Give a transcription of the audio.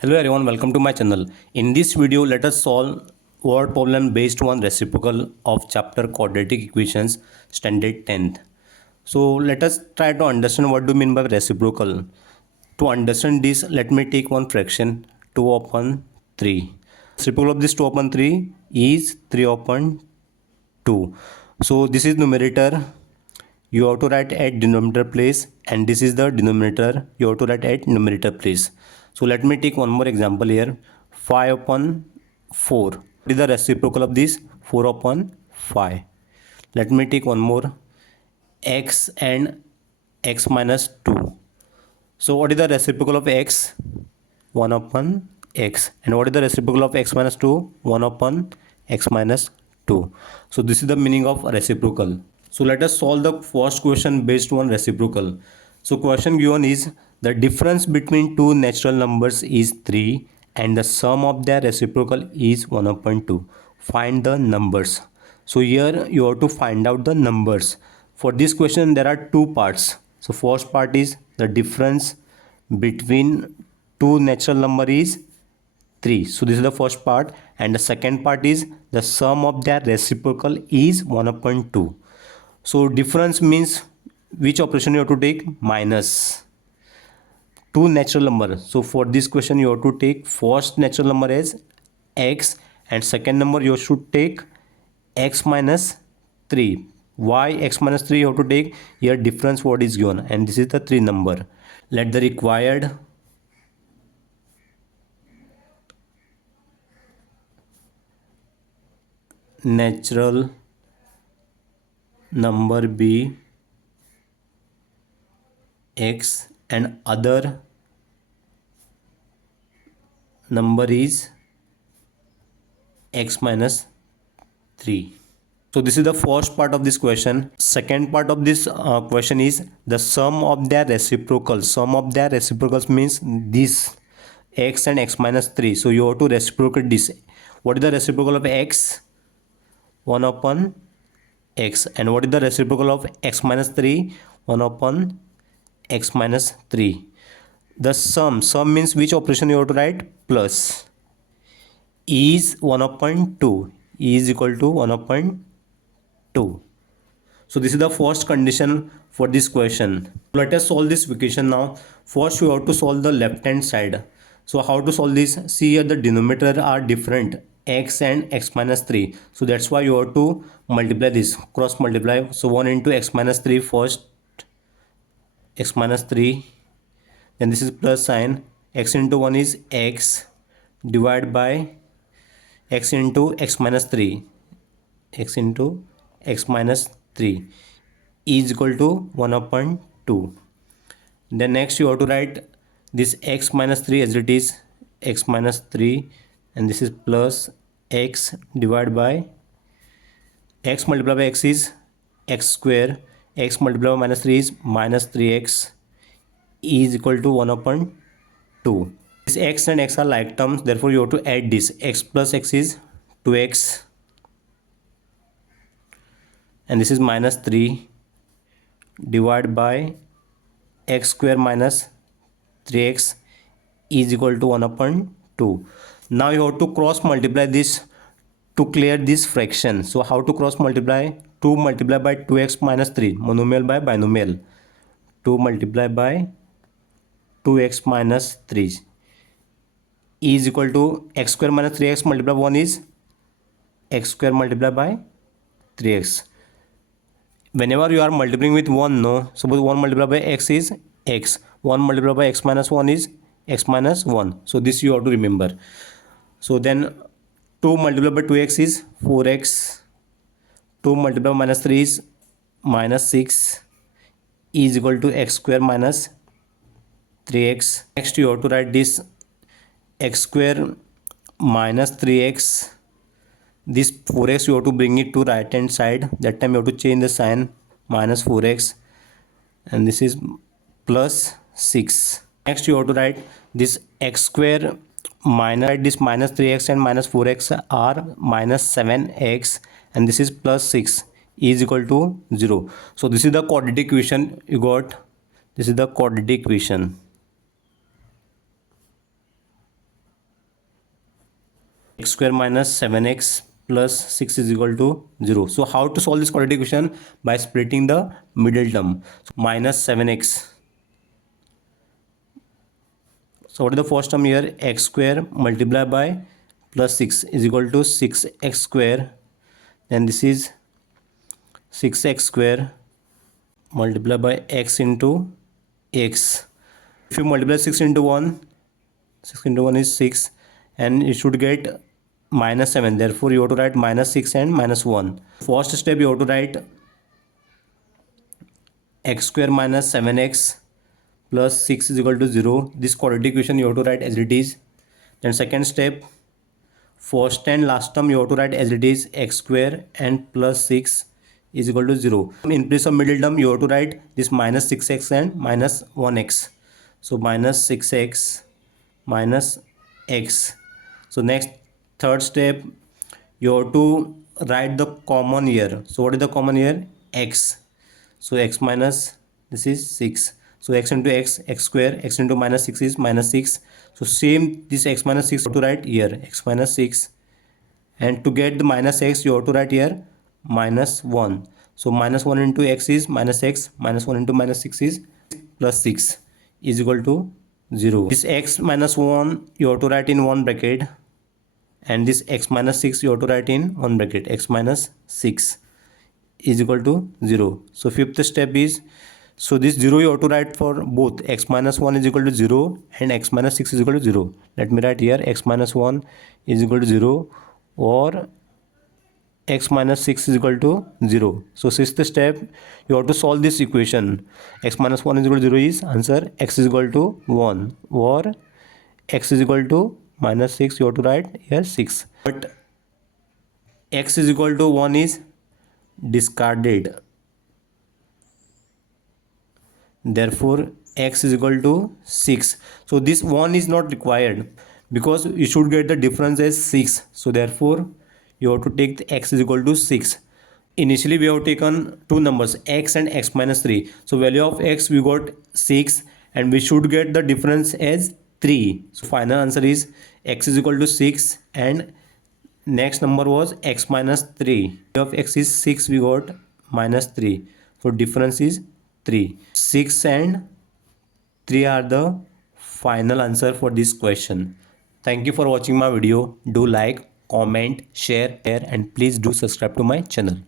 Hello everyone, welcome to my channel. In this video, let us solve word problem based on reciprocal of chapter quadratic equations standard 10th. So let us try to understand what do you mean by reciprocal. To understand this, let me take one fraction 2 upon 3. Reciprocal of this 2 upon 3 is 3 upon 2. So this is numerator, you have to write at denominator place, and this is the denominator, you have to write at numerator place. So let me take one more example here. 5 upon 4. What is the reciprocal of this? 4 upon 5. Let me take one more. X and x minus 2. So what is the reciprocal of x? 1 upon x. And what is the reciprocal of x minus 2? 1 upon x minus 2. So this is the meaning of reciprocal. So let us solve the first question based on reciprocal. So question given is the difference between two natural numbers is 3 and the sum of their reciprocal is 1 upon 2. Find the numbers. So here you have to find out the numbers. For this question there are two parts. So first part is the difference between two natural number is 3. So this is the first part, and the second part is the sum of their reciprocal is 1 upon 2. So difference means which operation you have to take? Minus. Two natural number. So for this question you have to take first natural number as x and second number you should take x minus 3. Why x minus 3 you have to take? Here difference what is given, and this is the 3 number. Let the required natural number be x and other number is x minus 3. So this is the first part of this question. Second part of this question is the sum of their reciprocal. Sum of their reciprocals means this x and x minus 3. So you have to reciprocate this. What is the reciprocal of x? 1 upon x. And what is the reciprocal of x minus 3? 1 upon x minus 3. The sum means which operation you have to write? Plus. Is 1 upon 2. Is equal to 1 upon 2. So this is the first condition for this question. Let us solve this equation now. First you have to solve the left hand side. So how to solve this? See here the denominator are different, x and x minus 3. So that's why you have to multiply this, cross multiply. So 1 into x minus 3 first, x minus 3, then this is plus sign, x into 1 is x, divided by x into x minus 3, x into x minus 3 is equal to 1 upon 2. Then next you have to write this x minus 3 as it is, x minus 3, and this is plus x divided by x multiplied by x is x square, x multiplied by minus 3 is minus 3x is equal to 1 upon 2. This x and x are like terms, therefore you have to add this. X plus x is 2x, and this is minus 3 divided by x square minus 3x is equal to 1 upon 2. Now you have to cross multiply this to clear this fraction. So how to cross multiply? 2 multiplied by 2x minus 3, monomial by binomial. 2 multiplied by 2x minus 3 is equal to x square minus 3x multiplied by 1 is x square multiplied by 3x. Whenever you are multiplying with 1, no, suppose 1 multiplied by x is x, 1 multiplied by x minus 1 is x minus 1. So this you have to remember. So then 2 multiplied by 2x is 4x, 2 multiplied by minus 3 is minus 6 is equal to x square minus 3x. Next you have to write this x square minus 3x. This 4x you have to bring it to right hand side. That time you have to change the sign, minus 4x, and this is plus 6. Next you have to write this x square minus, write this minus 3x and minus 4x are minus 7x, and this is plus 6 is equal to 0. So this is the quadratic equation you got. This is the quadratic equation. x square minus 7x plus 6 is equal to 0. So how to solve this quadratic equation? By splitting the middle term. So minus 7x. So what is the first term here? X square multiplied by plus 6 is equal to 6x square. Then this is 6x square multiplied by x into x. If you multiply 6 into 1, 6 into 1 is 6, and you should get minus 7. Therefore you have to write minus 6 and minus 1. First step, you have to write x square minus 7x plus 6 is equal to 0. This quadratic equation you have to write as it is. Then second step, first and last term you have to write as it is, x square and plus 6 is equal to 0. In place of middle term you have to write this minus 6x and minus 1x. So minus 6x minus x. So next, third step, you have to write the common here. So what is the common here? X. So x minus, this is 6. So x into x, x square, x into minus 6 is minus 6. So same, this x minus 6 you have to write here, x minus 6. And to get the minus x, you have to write here minus 1. So minus 1 into x is minus x, minus 1 into minus 6 is plus 6 is equal to 0. This x minus 1 you have to write in one bracket, and this x minus 6 you have to write in one bracket. X minus 6 is equal to 0. So fifth step is, so this 0 you have to write for both. X minus 1 is equal to 0 and x minus 6 is equal to 0. Let me write here, x minus 1 is equal to 0 or x minus 6 is equal to 0. So sixth step, you have to solve this equation. X minus 1 is equal to 0 is answer, x is equal to 1 or x is equal to minus 6, you have to write here 6. But x is equal to 1 is discarded. Therefore x is equal to 6. So this 1 is not required because you should get the difference as 6. So therefore you have to take the x is equal to 6. Initially we have taken two numbers, x and x minus 3. So value of x we got 6 and we should get the difference as 3. So final answer is x is equal to 6 and next number was x minus 3. Value of x is 6, we got minus 3. So difference is 3. 6 and 3 are the final answer for this question. Thank you for watching my video. Do like, comment, share, and please do subscribe to my channel.